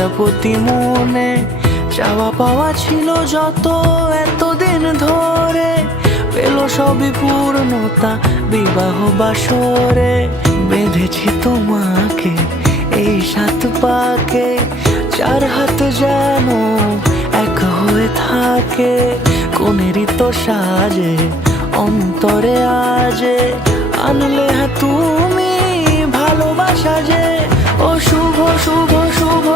প্রজাপতি মনে চাওয়া পাওয়া ছিল যত এতদিন ধরে, পেল সবই পূর্ণতা বিবাহ বাসরে। বেঁধেছি তোমাকে এই 7 পাকে, 4 হাত যেন এক হয়ে থাকে। কোনেরই তো সাজে অন্তরে আজে আনলে তুমি ভালোবাসা যে। ও শুভ শুভ শুভ